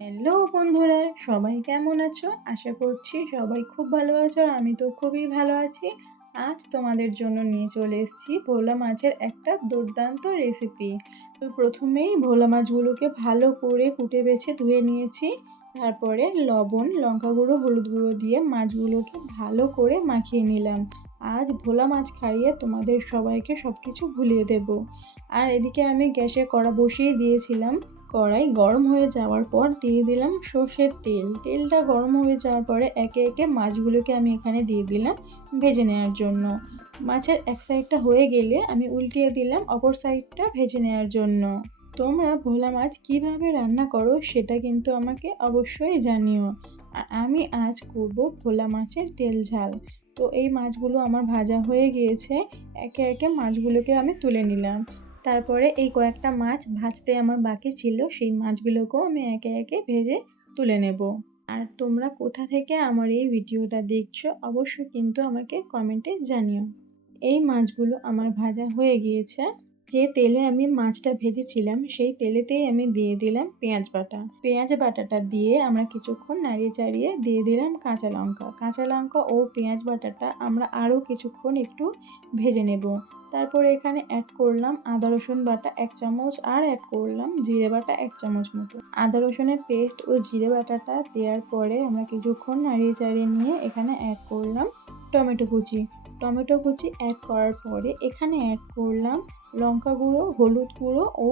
Hello বন্ধুরা, সবাই কেমন আছো? আশা করছি সবাই খুব ভালো আছো আর আমি তো খুবই ভালো আছি। আজ তোমাদের জন্য নিয়ে চলে এসেছি ভোলা মাছের একটা দুর্দান্ত রেসিপি তো প্রথমেই ভোলা মাছগুলোকে ভালো করে কুটে বেছে ধুয়ে নিয়েছি। তারপরে লবণ, লঙ্কা গুঁড়ো, হলুদ গুঁড়ো দিয়ে মাছগুলোকে ভালো করে মাখিয়ে নিলাম। আজ ভোলা মাছ খাইয়ে তোমাদের সবাইকে সব কিছু ভুলিয়ে দেব। আর এদিকে আমি গ্যাসে কড়া বসিয়ে দিয়েছিলাম। কড়াই গরম হয়ে যাওয়ার পর দিয়ে দিলাম সর্ষের তেল। তেলটা গরম হয়ে যাওয়ার পরে একে একে মাছগুলোকে আমি এখানে দিয়ে দিলাম ভেজে নেওয়ার জন্য। মাছের এক সাইডটা হয়ে গেলে আমি উল্টিয়ে দিলাম, অপর সাইডটা ভেজে নেওয়ার জন্য। তোমরা ভোলা মাছ কীভাবে রান্না করো সেটা কিন্তু আমাকে অবশ্যই জানিও। আমি আজ করব ভোলা মাছের তেল ঝাল। তো এই মাছগুলো আমার ভাজা হয়ে গিয়েছে, একে একে মাছগুলোকে আমি তুলে নিলাম। তারপরে এই কয়েকটা মাছ ভাজতে আমার বাকি ছিল, সেই মাছগুলোকেও আমি একে একে ভেজে তুলে নেব। আর তোমরা কোথা থেকে আমার এই ভিডিওটা দেখছ অবশ্যই কিন্তু আমাকে কমেন্টে জানিও। এই মাছগুলো আমার ভাজা হয়ে গিয়েছে। যে তেলে আমি মাছটা ভেজেছিলাম, সেই তেলেতেই আমি দিয়ে দিলাম পেঁয়াজ বাটা। পেঁয়াজ বাটাটা দিয়ে আমরা কিছুক্ষণ নাড়িয়ে চাড়িয়ে দিয়ে দিলাম কাঁচা লঙ্কা। কাঁচা লঙ্কা ও পেঁয়াজ বাটাটা আমরা আরও কিছুক্ষণ একটু ভেজে নেব। তারপরে এখানে অ্যাড করলাম আদা, রসুন বাটা এক চামচ আর অ্যাড করলাম জিরে বাটা এক চামচ মতো। আদা, রসুনের পেস্ট ও জিরে বাটাটা দেওয়ার পরে আমরা কিছুক্ষণ নাড়িয়ে চাড়িয়ে নিয়ে এখানে অ্যাড করলাম টমেটো কুচি। টমেটো কুচি অ্যাড করার পরে এখানে অ্যাড করলাম লঙ্কা গুঁড়ো, হলুদ গুঁড়ো ও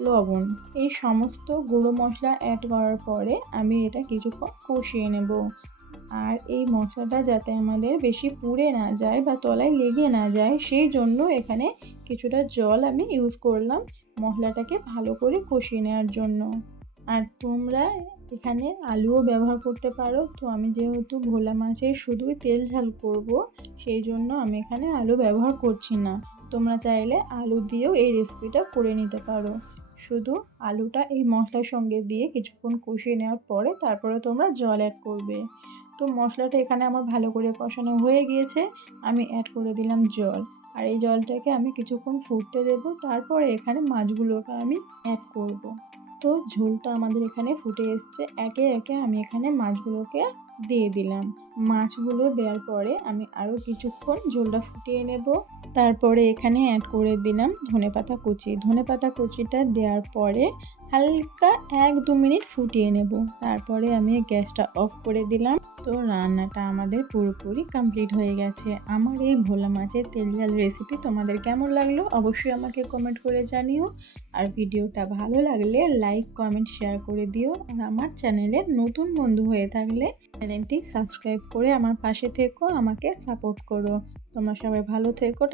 লবণ। এই সমস্ত গুঁড়ো মশলা অ্যাড করার পরে আমি এটা কিছুক্ষণ কষিয়ে নেব। আর এই মশলাটা যাতে আমাদের বেশি পুড়ে না যায় বা তলায় লেগে না যায়, সেই জন্য এখানে কিছুটা জল আমি ইউজ করলাম মশলাটাকে ভালো করে কষিয়ে নেওয়ার জন্য। আর তোমরা এখানে আলুও ব্যবহার করতে পারো। তো আমি যেহেতু ভোলা মাছের শুধুই তেল ঝাল করব, সেই জন্য আমি এখানে আলু ব্যবহার করছি না। তোমরা চাইলে আলু দিয়েও এই রেসিপিটা করে নিতে পারো। শুধু আলুটা এই মশলার সঙ্গে দিয়ে কিছুক্ষণ কষিয়ে নেওয়ার পরে তারপরে তোমরা জল অ্যাড করবে। তো মশলাটা এখানে আমার ভালো করে কষানো হয়ে গিয়েছে, আমি অ্যাড করে দিলাম জল। আর এই জলটাকে আমি কিছুক্ষণ ফুটতে দেব, তারপরে এখানে মাছগুলোকে আমি অ্যাড করব। তো ঝোলটা আমাদের এখানে ফুটে এসছে, একে একে আমি এখানে মাছগুলোকে দিয়ে দিলাম। মাছগুলো দেওয়ার পরে আমি আরও কিছুক্ষণ ঝোলটা ফুটিয়ে নেব। তারপরে এখানে অ্যাড করে দিলাম ধনেপাতা কুচি। ধনেপাতা কুচিটা দেওয়ার পরে হালকা এক দু মিনিট ফুটিয়ে নেব। তারপরে আমি গ্যাসটা অফ করে দিলাম। তো রান্নাটা আমাদের পুরোপুরি কমপ্লিট হয়ে গেছে। আমার এই ভোলা মাছের তেল ঝাল রেসিপি তোমাদের কেমন লাগল অবশ্যই আমাকে কমেন্ট করে জানিও। আর ভিডিওটা ভালো লাগলে লাইক কমেন্ট শেয়ার করে দিও। আর আমার চ্যানেলে নতুন বন্ধু হয়ে থাকলে চ্যানেলটি সাবস্ক্রাইব করে আমার পাশে থেকো, আমাকে সাপোর্ট করো। তোমরা সবাই ভালো থেকো।